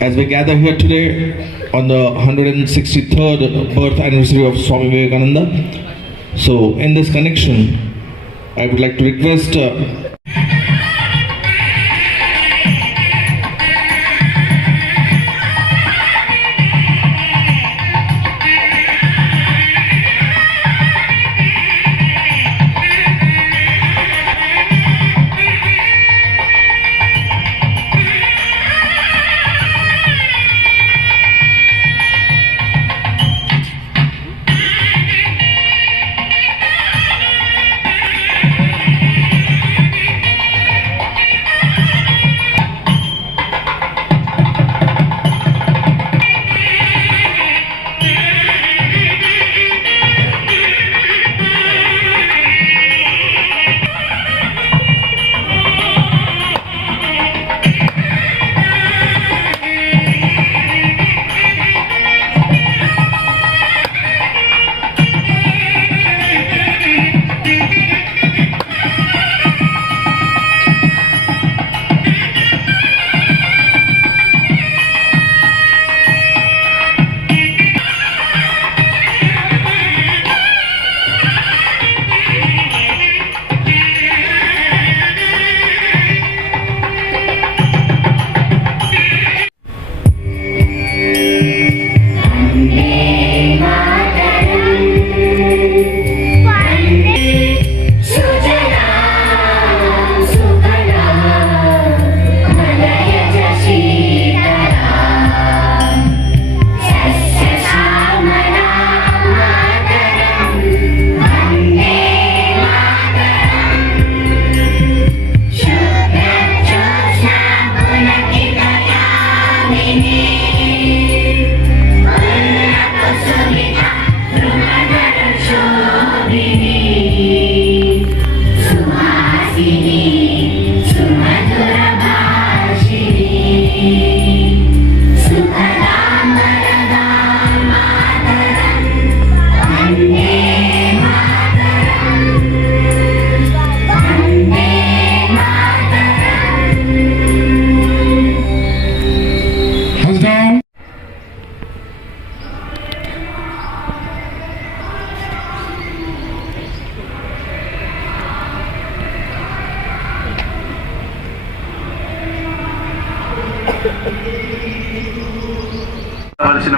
as we gather here today on the 163rd birth anniversary of Swami Vivekananda. So in this connection, I would like to request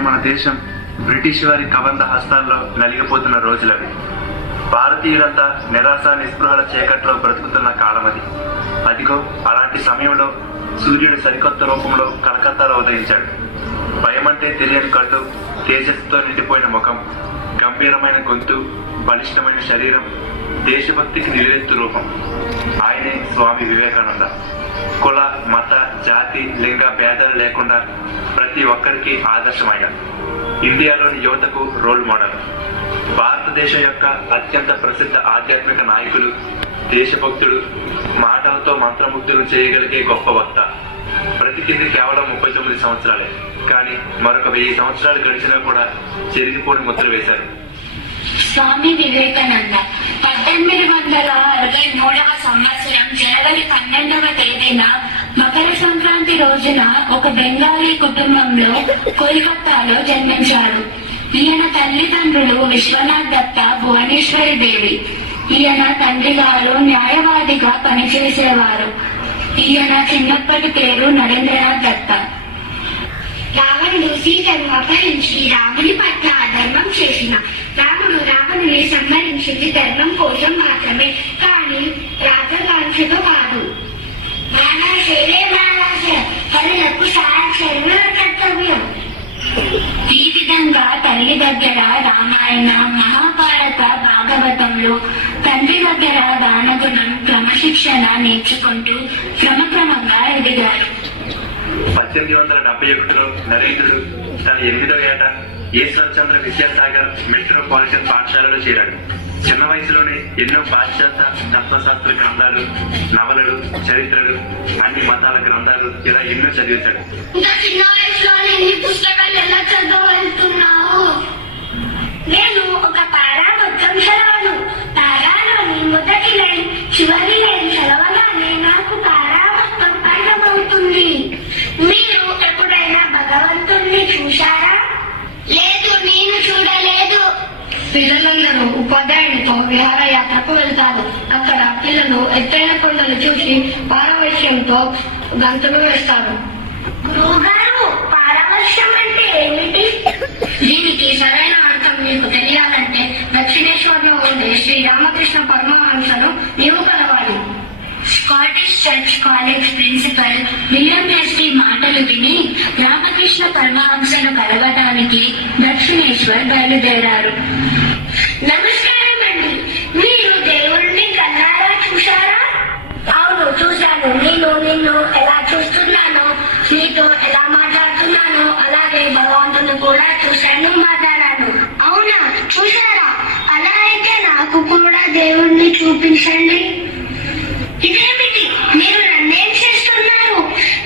మన దేశం British వారి కబంధ హస్తాల్లో నలిగిపోతున్న రోజులవి. భారతీయులంతా నిరాశ నిస్పృహల చీకట్లో బ్రతుకుతున్న కాలం అది. అదిగో అలాంటి సమయంలో సూర్యుడు సరికొత్త రూపంలో కలకత్తాలో ఉదయించాడు. భయమంటే తెలియని కళ్ళు, తేజస్సుతో నిండిపోయిన ముఖం, గంభీరమైన గొంతు, బలిష్టమైన శరీరం, దేశభక్తికి నిలువెత్తు రూపం. ఆయనే స్వామి వివేకానంద. కుల, మత, జాతి, లింగ భేదాలు లేకుండా ప్రతి ఒక్కరికి ఆదర్శమైన ఇండియాలోని యువతకు రోల్ మోడల్. భారతదేశం యొక్క అత్యంత ప్రసిద్ధ ఆధ్యాత్మిక నాయకులు, దేశభక్తుడు, మాటలతో మంత్రముగ్ధులు చేయగలిగే గొప్ప వక్త. బ్రతికింది కేవలం 39 సంవత్సరాలే, కానీ మరొక 1000 సంవత్సరాలు గడిచినా కూడా చెరిగిపోని ముద్ర వేశారు. స్వామి వివేకానంద 1863వ సంవత్సరం జనవరి 12వ తేదీన మకర సంక్రాంతి రోజున ఒక బెంగాలీ కుటుంబంలో కోల్కతాలో జన్మించారు. ఈయన తల్లిదండ్రులు విశ్వనాథ్ దత్త, భువనేశ్వరి దేవి. ఈయన తండ్రి గారు న్యాయవాదిగా పనిచేసేవారు. ఈయన చిన్నప్పటి పేరు నరేంద్రనాథ్ దత్త. రావణుడు సీతను అపహరించి రాముని పట్ల అధర్మం చేసిన రాముడు రావణుని సంహరించింది ధర్మం కోసం మాత్రమే, కానీ రాజకాంక్షతో కాదు. కర్తవ్యం. ఈ విధంగా తల్లి దగ్గర రామాయణ, మహాభారత, భాగవతంలో, తండ్రి దగ్గర దానగుణం, క్రమశిక్షణ నేర్చుకుంటూ క్రమక్రమంగా ఎదిగారు. 1871లో నరేంద్రుడు తన 8వ ఏట ఈశ్వరచంద్ర విద్యాసాగర్ మెట్రోపాలిటన్ పాఠశాలలో చేరాడు. చిన్న వయసులోనే ఎన్నో పాశ్చాత్య తత్వశాస్త్ర గ్రంథాలు, నవలలు, చరిత్రలు, అన్ని మతాల గ్రంథాలు ఇలా ఎన్నో చదివేశాడు. నేను ఒక పారా మొత్తం చదవను. పారాలోని మొదటి లైన్, చివరి లైన్ చదవగానే నాకు పారా మొత్తం అర్థమవుతుంది. మీరు ఎప్పుడైనా పిల్లలందరూ ఉపాధ్యాయుడితో విహారయాత్రకు వెళ్తారు. అక్కడ పిల్లలు ఎత్తైన కొండలు చూసి పారవశ్యంతో గంతులు వేస్తారు. గురువుగారు, పారవశ్యం అంటే ఏమిటి? దీనికి సరైన అర్థం మీకు తెలియాలంటే దక్షిణేశ్వర్లో ఉండే శ్రీ రామకృష్ణ పరమహంసను నీవు కలవాలి. Scottish church college principal William Hastie మాటలు విని రామకృష్ణ పరమహంసను కలవడానికి దక్షిణేశ్వర్ బయలుదేరారు. నమస్కారం అండి, మీరు దేవుణ్ణి కన్నారా చూశారా? అవును, చూశాను. నేను నిన్ను ఎలా చూస్తున్నానో, నీతో ఎలా మాట్లాడుతున్నానో అలాగే భగవంతుని కూడా చూశాను, మాట్లాడాను. అవునా, చూశారా? అలా అయితే నాకు కూడా దేవుణ్ణి చూపించండి. ఇదేమిటి, మీరు నన్నేం చేస్తున్నారు?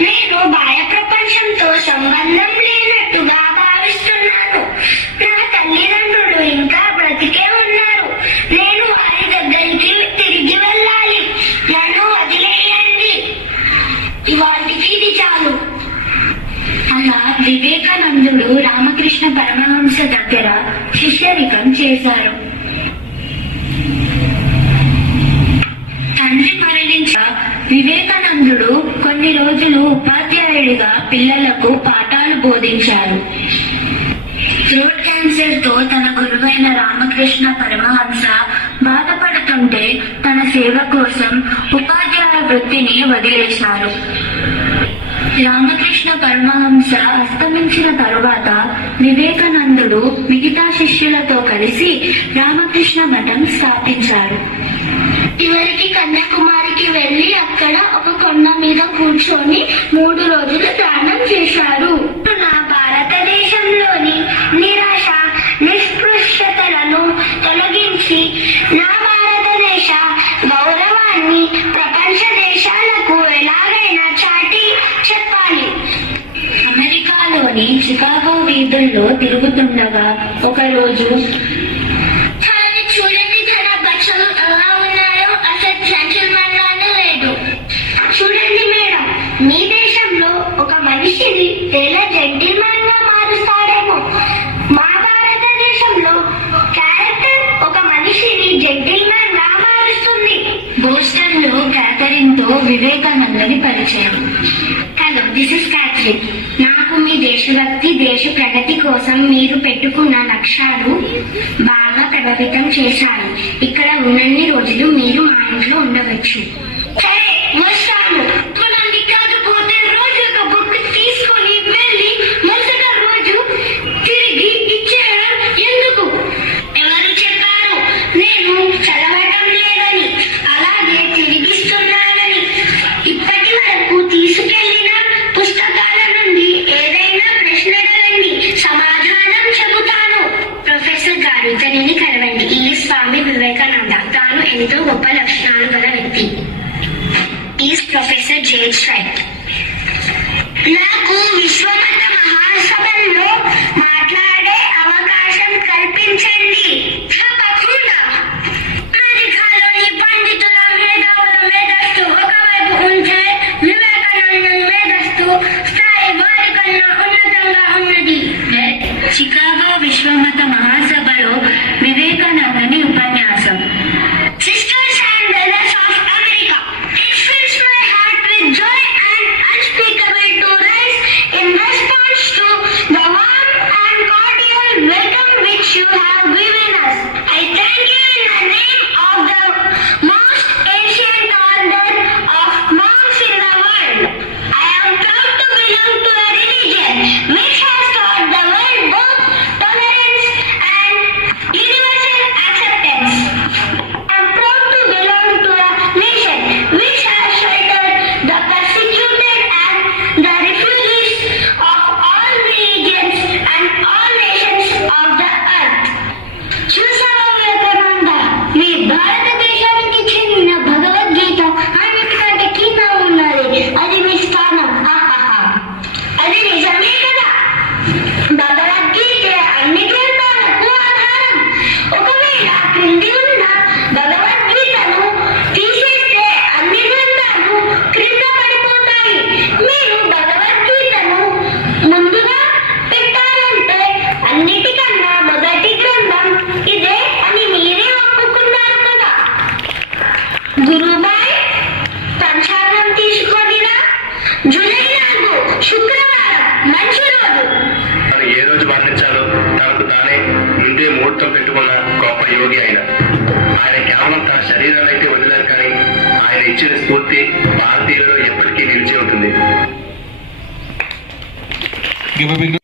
నేను బాహ్య ప్రపంచంతో సంబంధం లేనట్టుగా భావిస్తున్నాను. నా తల్లిదండ్రులు ఇంకా బ్రతికే ఉన్నారు. నేను వారి దగ్గరికి తిరిగి వెళ్ళాలి. నన్ను వదిలేయండి. ఇవాటికి ఇది చాలు. అలా వివేకానందుడు రామకృష్ణ పరమహంస దగ్గర శిష్యరికం చేశారు. తండ్రి మరణించ వివేకానందుడు కొన్ని రోజులు ఉపాధ్యాయుడిగా పిల్లలకు పాఠాలు బోధించారు. థ్రోట్ క్యాన్సర్ తో తన గురువైన రామకృష్ణ పరమహంస బాధపడుతుంటే తన సేవ కోసం ఉపాధ్యాయ వృత్తిని వదిలేశారు. రామకృష్ణ పరమహంస అస్తమించిన తరువాత వివేకానందుడు మిగతా శిష్యులతో కలిసి రామకృష్ణ మఠం స్థాపించారు. చివరికి కన్యాకుమారికి వెళ్లి అక్కడ ఒక కొండ మీద కూర్చొని 3 రోజులు ధ్యానం చేశారు. నా భారతదేశంలోని నిరాశ నిస్పృశ్యతలను తొలగించి నా భారతదేశ గౌరవాన్ని ప్రపంచ దేశాలకు ఎలాగైనా చాటి చెప్పాలి. అమెరికాలోని చికాగో వీధుల్లో తిరుగుతుండగా ఒకరోజు చూడండి, తన బట్టలు ఎలా ఉన్నాయో అసలు జెంటిల్మన్ లానే లేదు. చూడండి మేడం, మీ దేశంలో ఒక మనిషిని ఎలా జెంటిల్మన్ గా మారుస్తాడేమో, మా భారతదేశంలో క్యారెక్టర్ ఒక మనిషిని జెంటిల్మన్ గా మారుస్తుంది. బోస్టన్ లో క్యాథరిన్ తో వివేకానందని పరిచయం. Hello, this is Catherine. నాకు మీ దేశభక్తి, దేశ ప్రగతి కోసం మీరు పెట్టుకున్న లక్ష్యాలు బాగా ప్రభావితం చేశాయి. ఇక్కడ ఉన్నన్ని రోజులు మీరు మా ఇంట్లో ఉండవచ్చు. సరే, వస్తాను. మనం కాకపోతే రోజు ఒక బుక్ తీసుకొని వెళ్ళి మరుసటి రోజు తిరిగి ఇచ్చేయడం ఎందుకు? ఎవరు చెప్పారు నేను చదవటం లేదని, అలాగే తిరిగిస్తున్నానని? ఇప్పటి వరకు తీసుకెళ్లిన పుస్తకాల నుండి ఏదైనా ప్రశ్న అడగండి, సమాధానం చెబుతాను. ప్రొఫెసర్ గారు, ఇతనిని కలవండి. ఈ స్వామి వివేకానంద. తాను ఎంతో గొప్ప లక్షణాలు గల వ్యక్తి. Is professor James right. నాకు విశ్వమత మహాసభల్లో మాట్లాడే అవకాశం కల్పించండి. తప్పకుండా. అమెరికాలోని పండితుల మేధావుల మేధస్సు ఒకవైపు ఉంటే వివేకానందన్ మేధస్సు స్థాయి వారికన్నా ఉన్నతంగా ఉన్నది. చికాగో విశ్వమత మహాసభలో వివేకానందని ఉపన్యాసం. Sisters and brothers of America, it fills my heart with joy తనకు తానే ముందే ముహూర్తం పెట్టుకున్న గొప్ప యోగి ఆయన కేవలం తన శరీరాన్ని అయితే వదిలేరు, కానీ ఆయన ఇచ్చిన స్ఫూర్తి భారతీయులలో ఎప్పటికీ నిలిచి ఉంటుంది. Give a big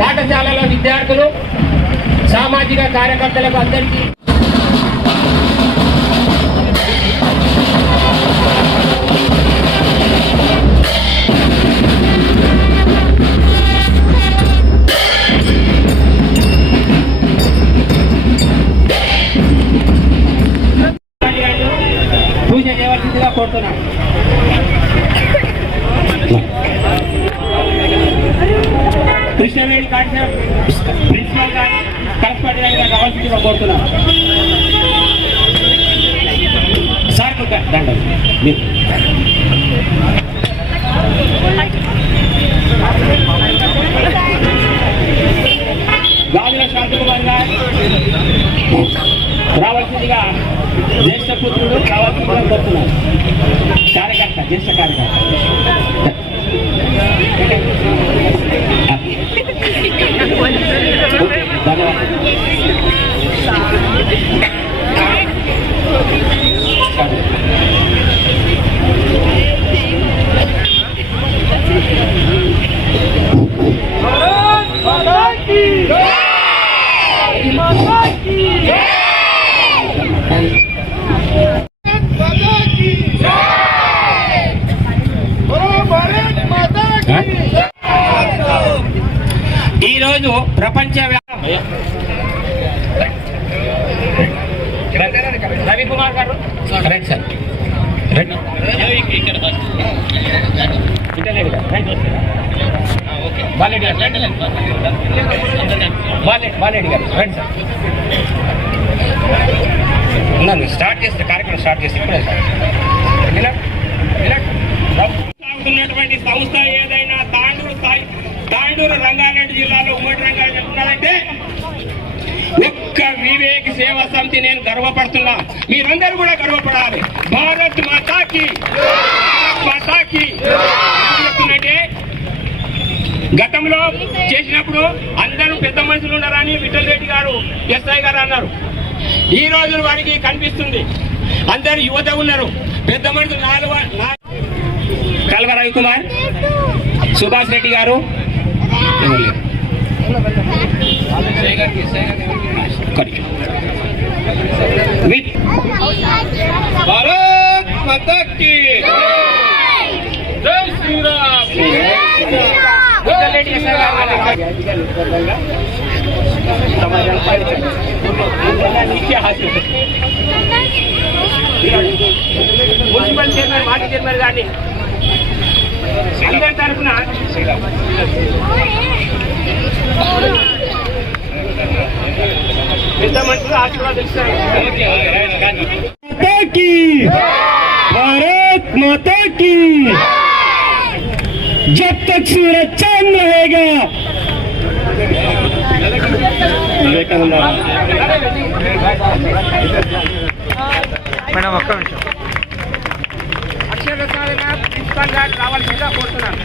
పాఠశాలలో విద్యార్థులు, సామాజిక కార్యకర్తలకు అందరికీ పూజ చేయవలసిందిగా కోరుతున్నాను. కృష్ణవేణి కాన్సెప్ట్ ప్రిన్సిపల్ గారు కరస్పాండెంట్ గారు రావాల్సిందిగా కోరుతున్నాను. సార్ దండం మీరు గాజుల శాంతకుమార్ గారు రావాల్సిందిగా జ్యేష్ఠ పుత్రుడు రావాల్సిందిగా కోరుతున్నాను. కార్యకర్త, జ్యేష్ఠ కార్యకర్త ఈరోజు ప్రపంచ రవికుమార్ గారు రైట్ సార్ రైట్ బాలెడ్డి గారు బాలెడ్డి గారు రైట్ సార్ ఉన్నాను స్టార్ట్ చేస్తే కార్యక్రమం స్టార్ట్ చేస్తే ఇప్పుడే సాగుతున్నటువంటి సంస్థ ఏదైనా తాండూరు రంగారెడ్డి జిల్లాలో ఉమ్మడి రంగారెడ్డి ఉన్నదంటే ఒక్క వివేక్ సేవా సమితి నేను గర్వపడుతున్నా. మీరందరూ కూడా గర్వపడాలి. భారత్ మాతాకి చెప్తున్నట్టే గతంలో చేసినప్పుడు అందరూ పెద్ద మనుషులు ఉన్నారని విఠల్ రెడ్డి గారు ఎస్ఐ గారు అన్నారు. ఈ రోజు వాడికి కనిపిస్తుంది అందరు యువత ఉన్నారు, పెద్ద మనుషులు కల్వ రవికుమార్, సుభాష్ రెడ్డి గారు, భారత్ మాతా కీ జై శ్రీరామ్. మున్సిపల్ చైర్మన్ మాజీ చైర్మన్ గారిని అందరి తరఫున పెద్ద మనుషులు ఆశీర్వాదం ఇస్తారు. भारत माता की जब तक सूरज चांद रहेगा. మేడం ఒక్క నిమిషం అక్షర సాధన ప్రిన్సిపాల్ గారు రావాల్సిందిగా కోరుతున్నాను.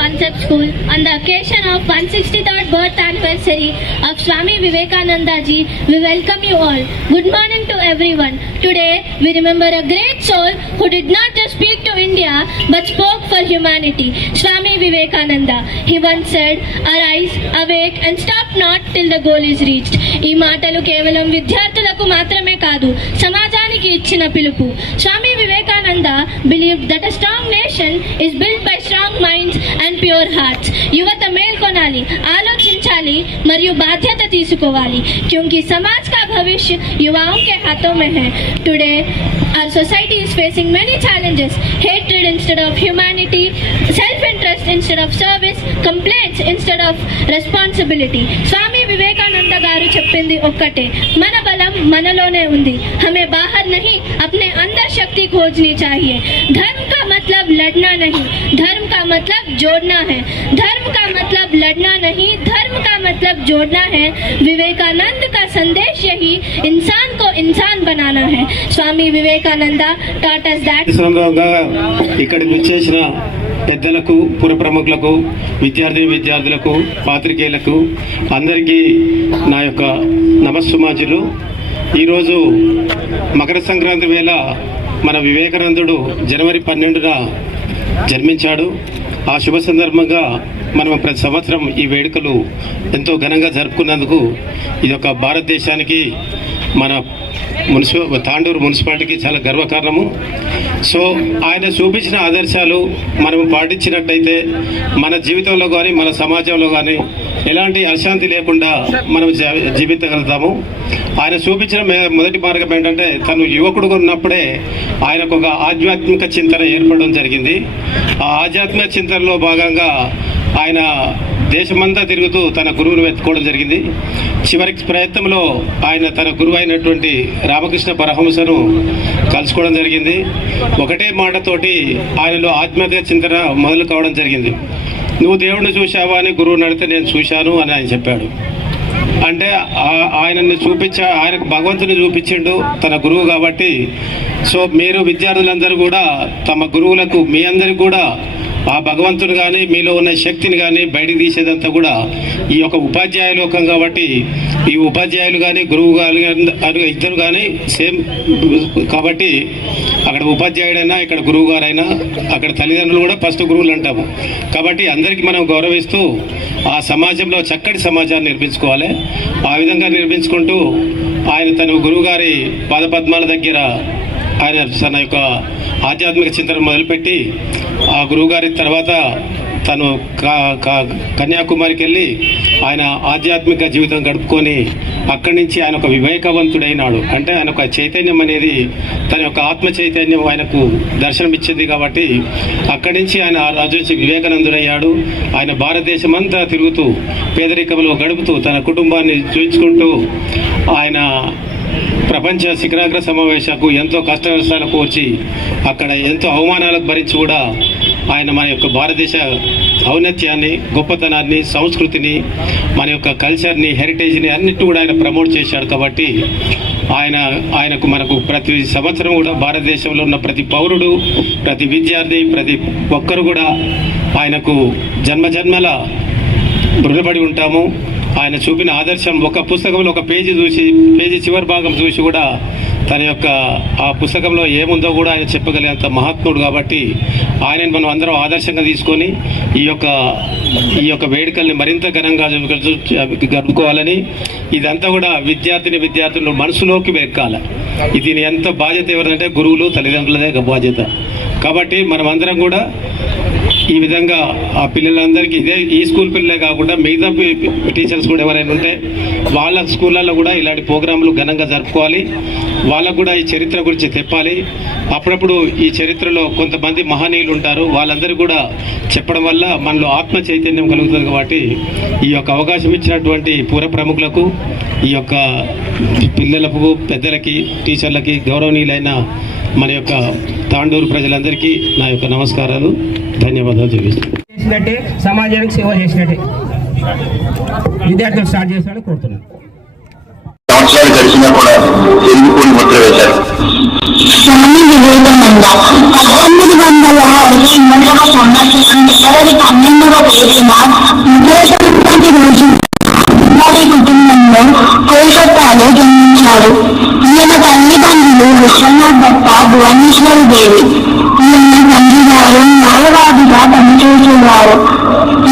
Concept School on the occasion of 163rd birth anniversary of Swami Vivekananda ji, we welcome you all. Good morning to everyone. Today we remember a great soul who did not just speak to India but spoke for humanity, Swami Vivekananda. He once said, "Arise, awake and stop not till the goal is reached." ఈ మాటలు కేవలం విద్యార్థులకు మాత్రమే కాదు, సమాజానికి ఇచ్చిన పిలుపు. Swami Vivekananda believed that a strong nation is built by strong minds and pure hearts. యువత మేల్కొనాలి, ఆలోచించాలి మరియు బాధ్యత తీసుకోవాలి. क्योंकि समाज का भविष्य युवाओं के हाथों में है. Today our society is facing many challenges. Hatred instead of humanity, self-interest instead of service, complaints instead of responsibility. Swami Vivekananda గారు చెప్పింది ఒక్కటే, మన బలం మనలోనే ఉంది. हमें बाहर नहीं अपने अंदर शक्ति खोजनी चाहिए. धर्म का मतलब लड़ना नहीं, धर्म का मतलब जोड़ना है. धर्म का मतलब लड़ना नहीं, धर्म का मतलब जोड़ना है. विवेकानंद का संदेश यही, इंसान को इंसान बनाना है. Swami Vivekananda taught us that. ఇక్కడికి వచ్చేసిన పెద్దలకు, పుర ప్రముఖులకు, విద్యార్థులకు, పాత్రికేయులకు అందరికీ నా యొక్క నమస్సుమాంజలు. ఈరోజు మకర సంక్రాంతి వేళ మన వివేకానందుడు జనవరి 12న జన్మించాడు. ఆ శుభ సందర్భంగా మనం ప్రతి సంవత్సరం ఈ వేడుకలు ఎంతో ఘనంగా జరుపుకున్నందుకు ఇది ఒక భారతదేశానికి, మన తాండూరు మున్సిపాలిటీకి చాలా గర్వకారణము. సో ఆయన చూపించిన ఆదర్శాలు మనం పాటించినట్టయితే మన జీవితంలో కానీ మన సమాజంలో కానీ ఎలాంటి అశాంతి లేకుండా మనం జీవించగలుగుతాము. ఆయన చూపించిన మొదటి మార్గం ఏంటంటే, తను యువకుడుగా ఉన్నప్పుడే ఆయనకు ఒక ఆధ్యాత్మిక చింతన ఏర్పడడం జరిగింది. ఆ ఆధ్యాత్మిక చింతనలో భాగంగా ఆయన దేశమంతా తిరుగుతూ తన గురువును వెతుక్కోవడం జరిగింది. చివరి ప్రయత్నంలో ఆయన తన గురువు అయినటువంటి రామకృష్ణ పరమహంసను కలుసుకోవడం జరిగింది. ఒకటే మాటతోటి ఆయనలో ఆధ్యాత్మిక చింతన మొదలు కావడం జరిగింది. నువ్వు దేవుడిని చూశావా అని గురువుని అడిగితే నేను చూశాను అని ఆయన చెప్పాడు. అంటే ఆయనని ఆయనకు భగవంతుని చూపించిండు తన గురువు కాబట్టి. సో మీరు విద్యార్థులందరూ కూడా తమ గురువులకు, మీ అందరికి కూడా ఆ భగవంతుని కానీ మీలో ఉన్న శక్తిని కానీ బయటికి తీసేదంతా కూడా ఈ యొక్క ఉపాధ్యాయ లోకం కాబట్టి, ఈ ఉపాధ్యాయులు కానీ గురువు కానీ ఇద్దరు కానీ సేమ్ కాబట్టి, అక్కడ ఉపాధ్యాయుడైనా ఇక్కడ గురువు గారైనా అక్కడ తల్లిదండ్రులు కూడా ఫస్ట్ గురువులు అంటాము. కాబట్టి అందరికీ మనం గౌరవిస్తూ ఆ సమాజంలో చక్కటి సమాజాన్ని నిర్మించుకోవాలి. ఆ విధంగా నిర్మించుకుంటూ ఆయన తన గురువు గారి పాదపద్మాల దగ్గర ఆయన తన యొక్క ఆధ్యాత్మిక చింతన మొదలుపెట్టి ఆ గురువుగారి తర్వాత తను కన్యాకుమారికి వెళ్ళి ఆయన ఆధ్యాత్మిక జీవితం గడుపుకొని అక్కడి నుంచి ఆయన ఒక వివేకవంతుడైనాడు. అంటే ఆయన ఒక చైతన్యం అనేది తన యొక్క ఆత్మ చైతన్యం ఆయనకు దర్శనమిచ్చింది కాబట్టి అక్కడి నుంచి ఆయన రాజు నుంచి వివేకానందుడయ్యాడు. ఆయన భారతదేశం అంతా తిరుగుతూ పేదరికంలో గడుపుతూ తన కుటుంబాన్ని చూపించుకుంటూ ఆయన ప్రపంచ శిఖరాగ్ర సమావేశాలకు ఎంతో కష్ట నష్టాలకు వచ్చి అక్కడ ఎంతో అవమానాలకు భరించి కూడా ఆయన మన యొక్క భారతదేశ ఔన్నత్యాన్ని, గొప్పతనాన్ని, సంస్కృతిని, మన యొక్క కల్చర్ని, హెరిటేజ్ని అన్నిటి కూడా ఆయన ప్రమోట్ చేశాడు. కాబట్టి ఆయనకు మనకు ప్రతి సంవత్సరం కూడా భారతదేశంలో ఉన్న ప్రతి పౌరుడు, ప్రతి విద్యార్థి, ప్రతి ఒక్కరు కూడా ఆయనకు జన్మజన్మల రుణపడి ఉంటాము. ఆయన చూపిన ఆదర్శం ఒక పుస్తకంలో ఒక పేజీ చివరి భాగం చూసి కూడా తన యొక్క ఆ పుస్తకంలో ఏముందో కూడా ఆయన చెప్పగలిగేంత మహాత్ముడు. కాబట్టి ఆయనను మనం అందరం ఆదర్శంగా తీసుకొని ఈ యొక్క వేడుకల్ని మరింత ఘనంగా జరుపుకోవాలని, ఇదంతా కూడా విద్యార్థులు మనసులోకి వెక్కాలి. దీని ఎంత బాధ్యత ఎవరంటే గురువులు, తల్లిదండ్రులదే బాధ్యత. కాబట్టి మనం అందరం కూడా ఈ విధంగా ఆ పిల్లలందరికీ ఈ స్కూల్ పిల్లలే కాకుండా మిగతా టీచర్స్ కూడా ఎవరైనా ఉంటే వాళ్ళ స్కూళ్ళల్లో కూడా ఇలాంటి ప్రోగ్రాంలు ఘనంగా జరుపుకోవాలి. వాళ్ళకు కూడా ఈ చరిత్ర గురించి చెప్పాలి. అప్పుడప్పుడు ఈ చరిత్రలో కొంతమంది మహనీయులు ఉంటారు, వాళ్ళందరూ కూడా చెప్పడం వల్ల మనలో ఆత్మ చైతన్యం కలుగుతుంది. కాబట్టి ఈ యొక్క అవకాశం ఇచ్చినటువంటి పూర్వ ప్రముఖులకు, ఈ యొక్క పిల్లలకు, పెద్దలకి, టీచర్లకి, గౌరవనీయులైన మన యొక్క తాండూరు ప్రజలందరికీ నా యొక్క నమస్కారాలు, ధన్యవాదాలు చేసినట్టే సమాజానికి సేవ చేసినట్టే విద్యార్థులు స్టార్ట్ చేస్తారని కోరుతున్నాను. సంవత్సరాలు గడిచినా కూడా తెలుగుపోని ముద్ర వేశారు. స్వామి వివేకానంద 1929వ సంవత్సరం ఫిబ్రవరి 12వ తేదీన విజయవంతమైన రోజు ఉమ్మడి కుటుంబంలో కోల్కతాలో జన్మించాడు. ఈయన తల్లిదండ్రులు విశ్వనాథ్ దత్త, భువనేశ్వరి దేవి. ఈయన తండ్రి గారు న్యాయవాదిగా పనిచేసేవారు.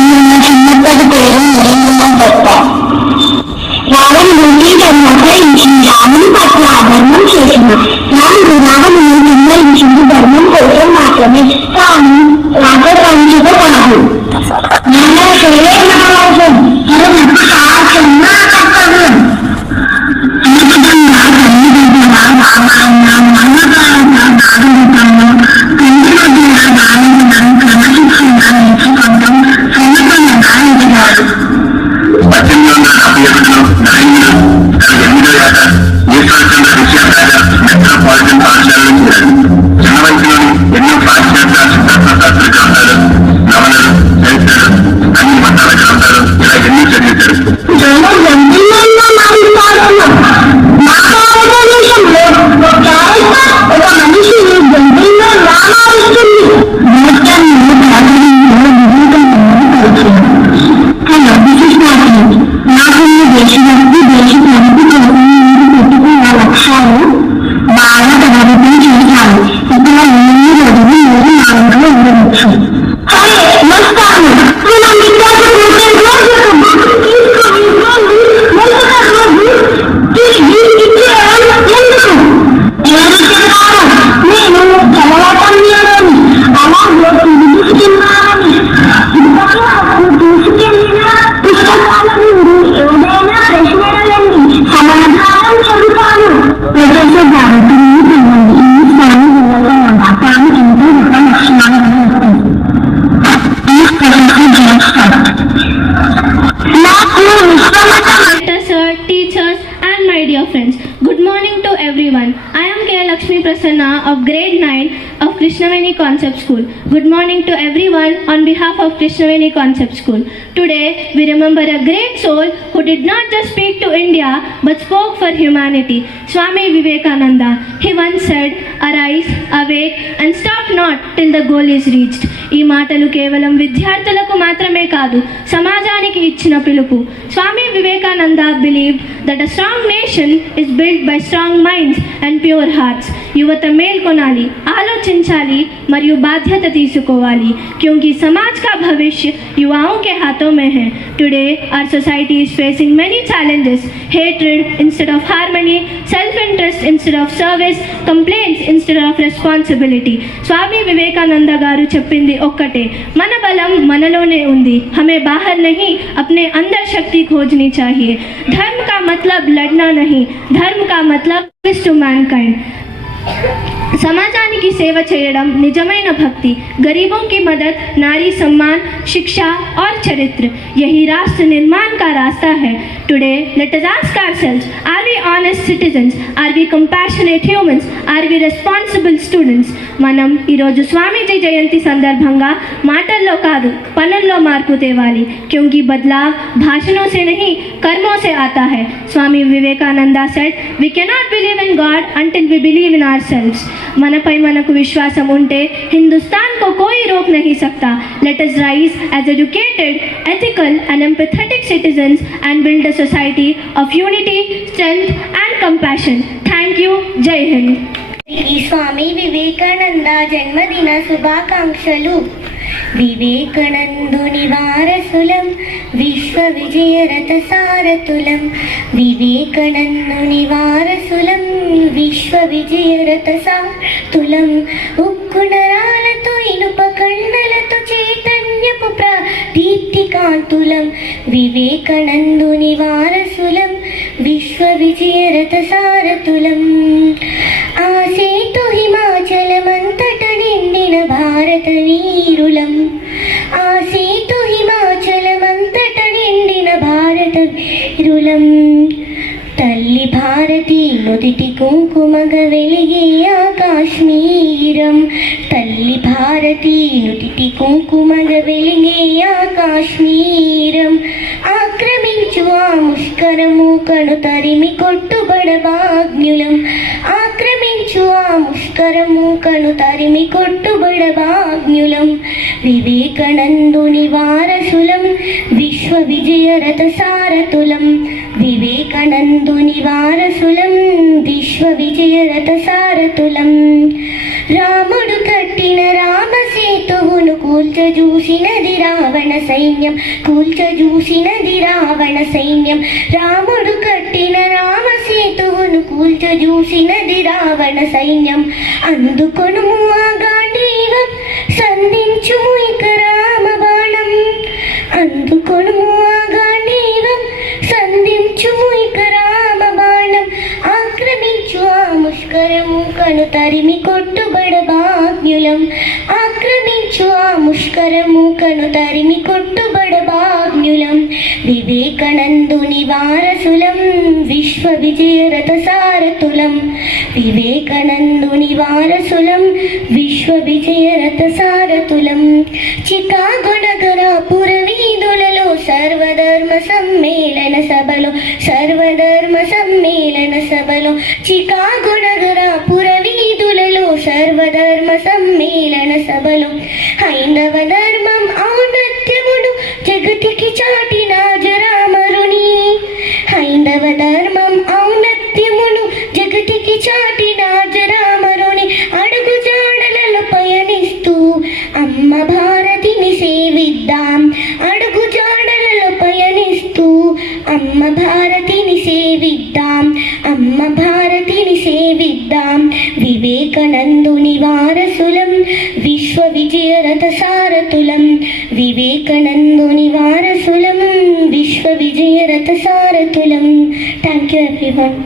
ఈయన చిన్నప్పటి పేరు నరేంద్రనాథ్ దత్త. రావణుడిని నిర్ణయించి రాముని పట్ల అధర్మం చేసిన రాముని నిర్ణయించింది ధర్మం కోసం మాత్రమే, కానీ రాజవంశతో కాదు. మెట్రోపాలిటన్ పాఠశాలలో చేరారు. చిన్న వయసులోని ఎన్నో పాశ్చాత్య సిద్ధాంత గ్రంథాలు, నవలలు, చరిత్రలు, అన్ని మతాల గ్రంథాలు ఇలా ఎన్ని చదివించారు. Teachers and my dear friends, good morning to everyone. I am K. Lakshmi Prasanna of grade 9 of Krishnaveni Concept School. Good morning to everyone on behalf of Krishnaveni Concept School. Today we remember a great soul who did not just speak to India but spoke for humanity, Swami Vivekananda. He once said, "Arise, awake and stop not till the goal is reached." ఈ మాటలు కేవలం విద్యార్థులకు మాత్రమే కాదు, సమాజానికి ఇచ్చిన పిలుపు. Swami Vivekananda believed that a strong nation is built by strong minds and pure hearts. యువత మేల్కొనాలి, ఆలోచించాలి మరియు బాధ్యత తీసుకోవాలి. क्योंकि समाज का भविष्य युवाओं के हाथों में है. Today our society is facing many challenges: hatred instead of harmony, self-interest instead of service, complaints instead of responsibility. Swami Vivekananda గారు చెప్పింది ఒక్కటే, మన బలం మనలోనే ఉంది. हमें बाहर नहीं अपने अंदर शक्ति खोजनी चाहिए. धर्म का मतलब लड़ना नहीं, धर्म का मतलब service to mankind. समाजाనికి సేవ చేయడం నిజమైన భక్తి. गरीबों की मदद, नारी सम्मान, शिक्षा और चरित्र, यही राष्ट्र निर्माण का रास्ता है. Today let us ask ourselves, are we honest citizens, are we compassionate humans, are we responsible students? మనం ఈరోజు స్వామీజీ జయంతి సందర్భంగా మాటల్లో కాదు పనుల్లో మార్పు తేవాలి. क्योंकि बदलाव भाषणों से नहीं कर्मों से आता है. Swami Vivekananda said, we cannot believe in God until we believe in ourselves. మనపై మనకు విశ్వాసం ఉంటే హిందుస్థాన్ को कोई रोक नहीं सकता. Let us rise as educated, ethical and empathetic citizens and build a society of unity, strength and compassion. Thank you. Jai Hind. Swami Vivekananda జన్మదిన శుభాకాంక్షలు. వివేకానందుని వారసులం, విశ్వ విజయరథ సారథులం. వివేకానందుని వారసులం, విశ్వ విజయరథ సారథులం. ఉక్కు నరాలతో ఇనుప కన్నలతో చైతన్యపు దీప్తి కాంతులం. వివేకానందుని వారసులం, విశ్వ విజయరథ సారథులం. ఆసేతు హిమాచలమంతట నిండిన భారత వీరులం. ఆసేతు హిమాచలమంతట నిండిన భారత వీరులం. తల్లి భారతి నుదిటి కుంకుమగ వెలిగే కాశ్మీరం. తల్లి భారతి నుదిటి కుంకుమగ వెలిగే కాశ్మీరం. ఆక్రమించు ఆ ముష్కరము కను తరిమి కొట్టుబడబాగ్నులం. ఆక్రమించు ఆ ముష్కరము కను తరిమి కొట్టుబడబాగ్నులం. వివేకానందుని వారసులం, విశ్వ విజయరథ సారథులం. వివేకానందుని వారసులం, విశ్వ విజయరథ సారథులం. రాముడు కట్టిన రామసేతువును కూల్చజూసినది రావణ సైన్యం. కూల్చజూసినది రావణ సైన్యం. రాముడు కట్టిన రామసేతువును కూల్చజూసినది రావణ సైన్యం. అందుకొనుము ఆ గాంధీవం, సంధించుము ఇక రామ బాణం. అందుకొనుము ఆ గాంధీవం, సంధించుము ఇక రామ బాణం. ఆక్రమించు ఆ ముష్కరము కను తరిమి కొట్టుబడబాగ్నులం. ఆక్రమించు ఆ ముష్కరము కను తరిమి కొట్టుబడబాగ్నులం. వివేకానందుని వారసులం, విశ్వ విజయరథ సారథులం. వివేకానందుని వారసులం, విశ్వ విజయరథ సారథులం. చికాగో నగర పురవీధులలో సర్వధర్మ సమ్మేళన సభలో, సర్వధర్మ సమ్మేళన సభలో. చికాగో నగర పురవీధులలో సర్వధర్మ సమ్మేళన సభలో. హైందవ ధర్మం ఔన్నత్యమును జగతికి చాటిన అజరామరుని. హైందవ ధర్మం ఔన్నత్యమును జగతికి చాటిన అజరామరుని. అడుగు జాడలలో పయనిస్తూ అమ్మ భారతిని సేవిద్దాం. అడుగు జాడలలో పయనిస్తూ అమ్మ భారతిని సేవిద్దాం. అమ్మ భారతిని సేవిద్దాం. వివేకానందుని వారసులం, విశ్వ విజయరథ సారథులం. వివేకానందుని వారసులం, విశ్వ విజయరథ సారథులం. Thank you everyone.